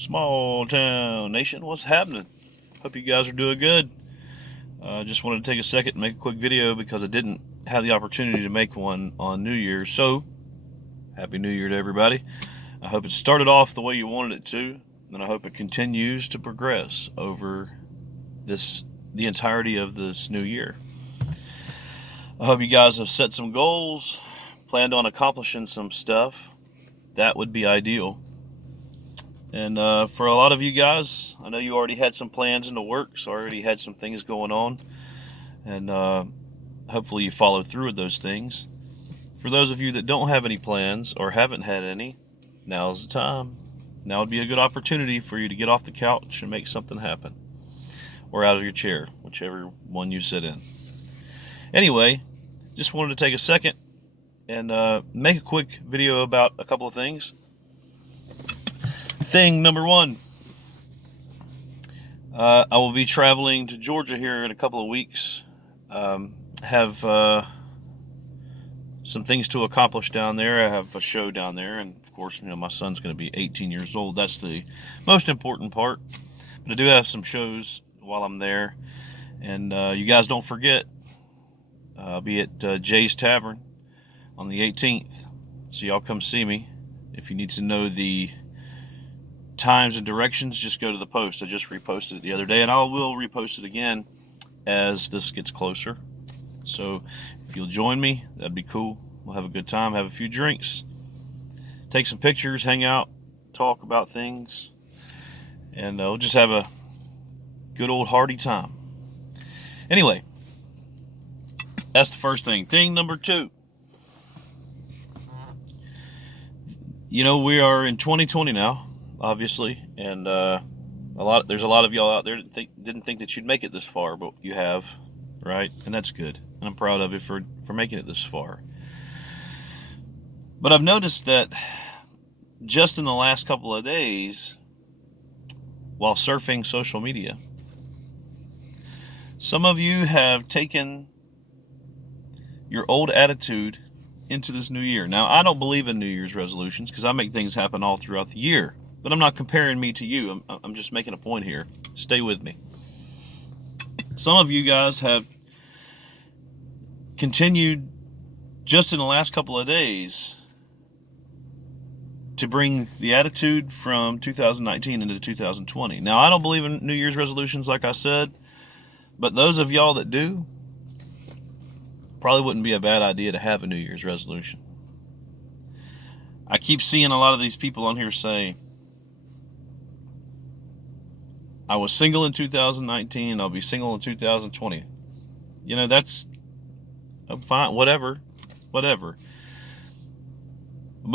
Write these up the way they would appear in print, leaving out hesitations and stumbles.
Small Town Nation, what's happening? Hope you guys are doing good. Just wanted to take a second and make a quick video because I didn't have the opportunity to make one on New Year's. So, Happy New Year to everybody. I hope it started off the way you wanted it to, and I hope it continues to progress over the entirety of this new year. I hope you guys have set some goals, planned on accomplishing some stuff. That would be ideal. And for a lot of you guys, I know you already had some plans in the works, already had some things going on, and hopefully you follow through with those things. For those of you that don't have any plans or haven't had any, now's the time. Now would be a good opportunity for you to get off the couch and make something happen, or out of your chair, whichever one you sit in. Anyway, just wanted to take a second and make a quick video about a couple of things. Thing number one, I will be traveling to Georgia here in a couple of weeks. Have some things to accomplish down there. I have a show down there, and of course, my son's going to be 18 years old. That's the most important part. But I do have some shows while I'm there, and you guys don't forget. I'll be at Jay's Tavern on the 18th, so y'all come see me. If you need to know the times and directions, just go to the post. I just reposted it the other day, and I will repost it again as this gets closer. So if you'll join me, that'd be cool. We'll have a good time, have a few drinks, take some pictures, hang out, talk about things, and we'll just have a good old hearty time. Anyway, that's the first thing. Thing number two, we are in 2020 now, obviously, and there's a lot of y'all out there that didn't think that you'd make it this far, but you have, right? And that's good, and I'm proud of you for making it this far. But I've noticed that just in the last couple of days, while surfing social media, some of you have taken your old attitude into this new year. Now, I don't believe in New Year's resolutions because I make things happen all throughout the year. But I'm not comparing me to you. I'm just making a point here. Stay with me. Some of you guys have continued just in the last couple of days to bring the attitude from 2019 into 2020. Now, I don't believe in New Year's resolutions, like I said, but those of y'all that do, probably wouldn't be a bad idea to have a New Year's resolution. I keep seeing a lot of these people on here say, I was single in 2019, I'll be single in 2020. That's fine, whatever. But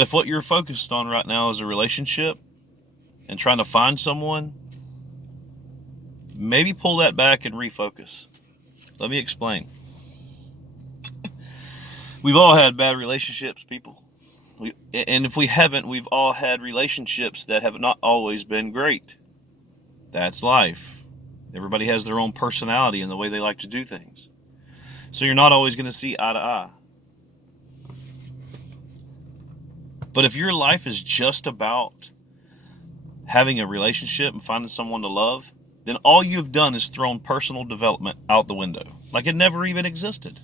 if what you're focused on right now is a relationship and trying to find someone, maybe pull that back and refocus. Let me explain. We've all had bad relationships, people. And if we haven't, we've all had relationships that have not always been great. That's life. Everybody has their own personality and the way they like to do things. So you're not always going to see eye to eye. But if your life is just about having a relationship and finding someone to love, then all you've done is thrown personal development out the window. Like it never even existed.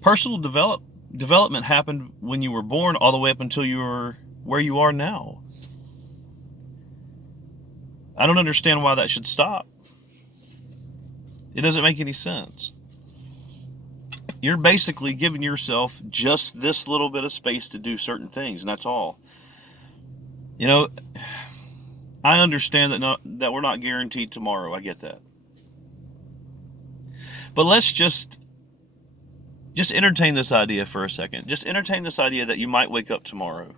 Personal development happened when you were born all the way up until you were where you are now. I don't understand why that should stop. It doesn't make any sense. You're basically giving yourself just this little bit of space to do certain things, and that's all. I understand that we're not guaranteed tomorrow. I get that. But let's just entertain this idea for a second. Just entertain this idea that you might wake up tomorrow.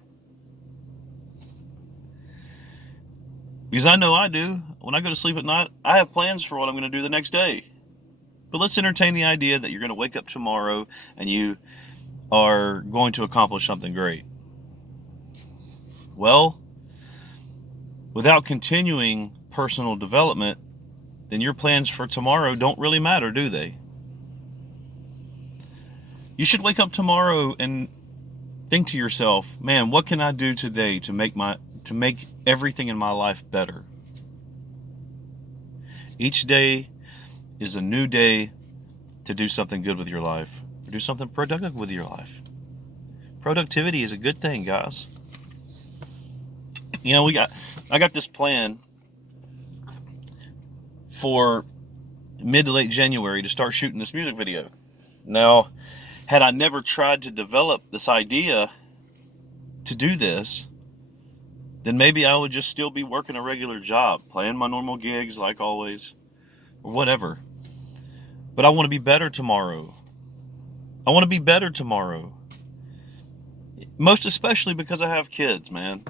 Because I know I do. When I go to sleep at night, I have plans for what I'm going to do the next day. But let's entertain the idea that you're going to wake up tomorrow and you are going to accomplish something great. Well, without continuing personal development, then your plans for tomorrow don't really matter, do they? You should wake up tomorrow and think to yourself, man, what can I do today to make to make everything in my life better. Each day is a new day to do something good with your life, or do something productive with your life. Productivity is a good thing, guys. You know, I got this plan for mid to late January to start shooting this music video. Now, had I never tried to develop this idea to do this, then maybe I would just still be working a regular job, playing my normal gigs like always, or whatever. But I want to be better tomorrow. I want to be better tomorrow. Most especially because I have kids, man.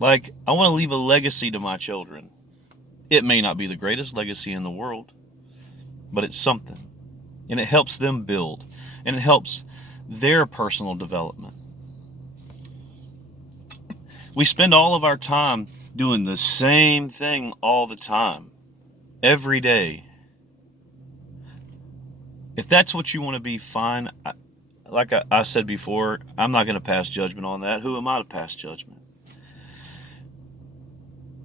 Like, I want to leave a legacy to my children. It may not be the greatest legacy in the world, but it's something. And it helps them build. And it helps their personal development. We spend all of our time doing the same thing all the time. Every day. If that's what you want to be, fine. Like I said before, I'm not going to pass judgment on that. Who am I to pass judgment?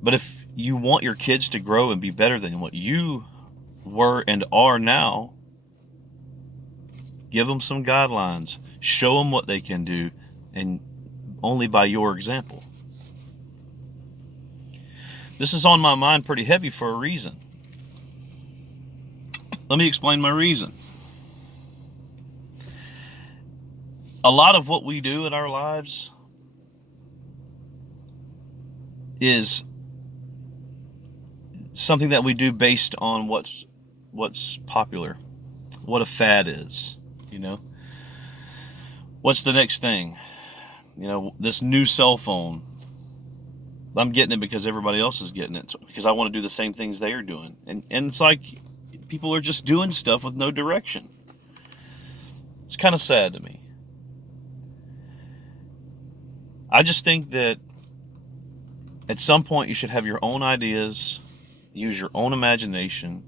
But if you want your kids to grow and be better than what you were and are now, give them some guidelines. Show them what they can do, and only by your example. This is on my mind pretty heavy for a reason. Let me explain my reason. A lot of what we do in our lives is something that we do based on what's popular, what a fad is, you know. What's the next thing? You know, this new cell phone. I'm getting it because everybody else is getting it, because I want to do the same things they are doing. And it's like people are just doing stuff with no direction. It's kind of sad to me. I just think that at some point you should have your own ideas, use your own imagination,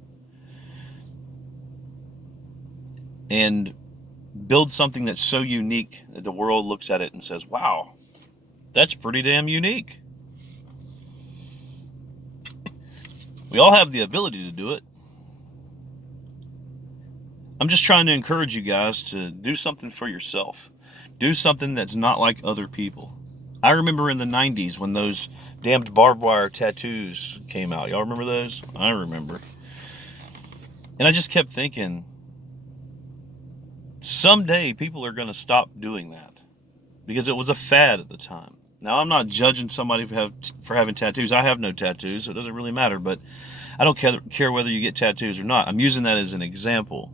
and build something that's so unique that the world looks at it and says, wow, that's pretty damn unique. We all have the ability to do it. I'm just trying to encourage you guys to do something for yourself. Do something that's not like other people. I remember in the 90s when those damned barbed wire tattoos came out. Y'all remember those? I remember. And I just kept thinking, someday people are going to stop doing that, because it was a fad at the time. Now, I'm not judging somebody for having tattoos. I have no tattoos, so it doesn't really matter. But I don't care whether you get tattoos or not. I'm using that as an example.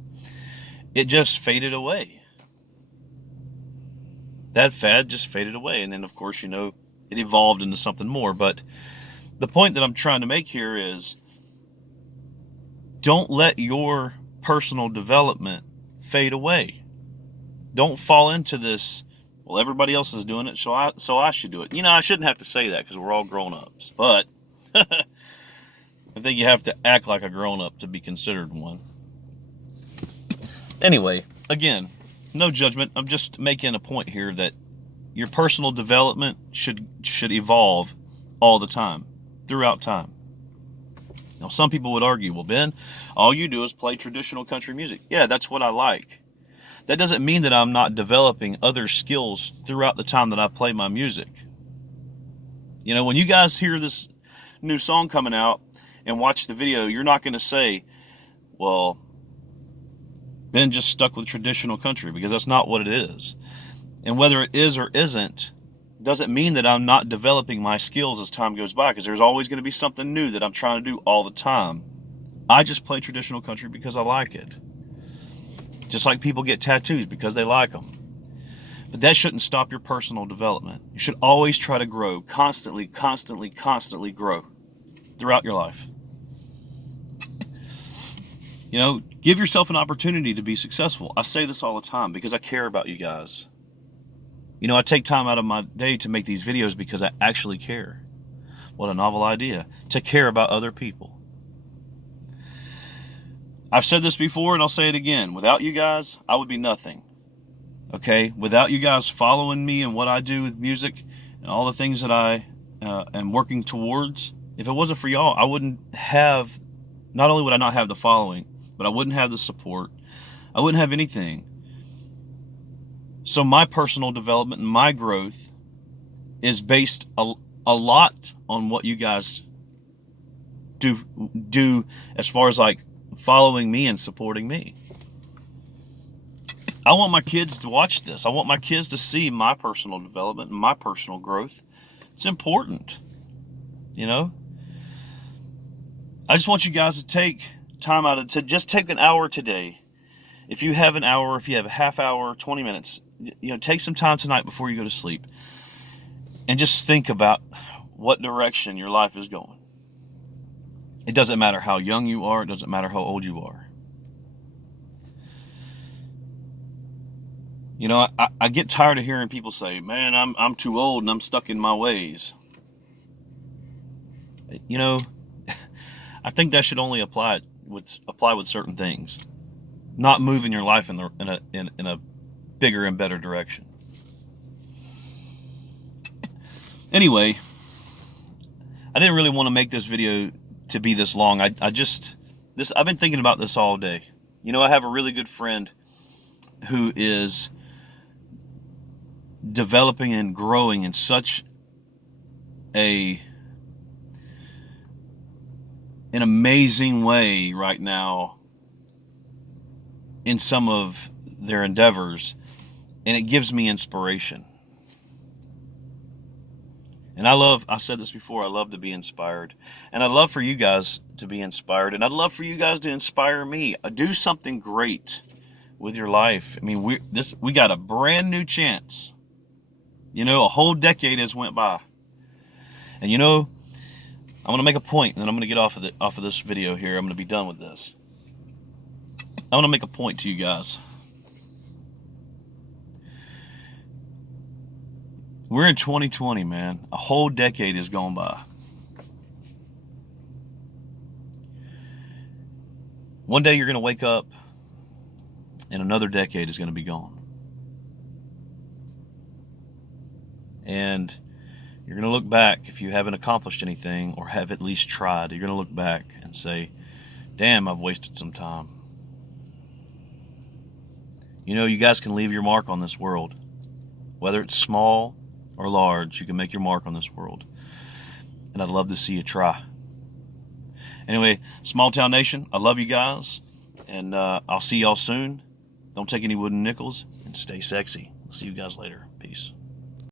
It just faded away. That fad just faded away. And then, of course, you know, it evolved into something more. But the point that I'm trying to make here is, don't let your personal development fade away. Don't fall into this, well, everybody else is doing it, so I should do it. You know, I shouldn't have to say that because we're all grown-ups. But I think you have to act like a grown-up to be considered one. Anyway, again, no judgment. I'm just making a point here that your personal development should evolve all the time, throughout time. Now, some people would argue, well, Ben, all you do is play traditional country music. Yeah, that's what I like. That doesn't mean that I'm not developing other skills throughout the time that I play my music. You know, when you guys hear this new song coming out and watch the video, you're not going to say, well, Ben just stuck with traditional country, because that's not what it is. And whether it is or isn't, doesn't mean that I'm not developing my skills as time goes by, because there's always going to be something new that I'm trying to do all the time. I just play traditional country because I like it. Just like people get tattoos because they like them. But that shouldn't stop your personal development. You should always try to grow, constantly grow throughout your life. You know, give yourself an opportunity to be successful. I say this all the time because I care about you guys. You know, I take time out of my day to make these videos because I actually care. What a novel idea, to care about other people. I've said this before and I'll say it again. Without you guys, I would be nothing. Okay? Without you guys following me and what I do with music and all the things that I and working towards, if it wasn't for y'all, I wouldn't have, not only would I not have the following, but I wouldn't have the support. I wouldn't have anything. So my personal development and my growth is based a lot on what you guys do as far as like following me and supporting me. I want my kids to watch this. I want my kids to see my personal development and my personal growth. It's important, you know. I just want you guys to take time out to just take an hour today. If you have an hour, if you have a half hour, 20 minutes, you know, take some time tonight before you go to sleep and just think about what direction your life is going. It doesn't matter how young you are. It doesn't matter how old you are. You know, I get tired of hearing people say, man, I'm too old and I'm stuck in my ways. You know, I think that should only apply with certain things, not moving your life in a bigger and better direction. Anyway, I didn't really want to make this video to be this long. I've been thinking about this all day. You know, I have a really good friend who is developing and growing in such an amazing way right now in some of their endeavors, and it gives me inspiration. And I said this before, I love to be inspired. And I'd love for you guys to be inspired. And I'd love for you guys to inspire me. Do something great with your life. I mean, we got a brand new chance. You know, a whole decade has went by. And you know, I'm going to make a point, and then I'm going to get off of this video here. I'm going to be done with this. I want to make a point to you guys. We're in 2020, man. A whole decade has gone by. One day you're going to wake up and another decade is going to be gone. And you're going to look back, if you haven't accomplished anything or have at least tried, you're going to look back and say, damn, I've wasted some time. You know, you guys can leave your mark on this world. Whether it's small or large, you can make your mark on this world. And I'd love to see you try. Anyway, Small Town Nation, I love you guys. And I'll see y'all soon. Don't take any wooden nickels and stay sexy. See you guys later. Peace.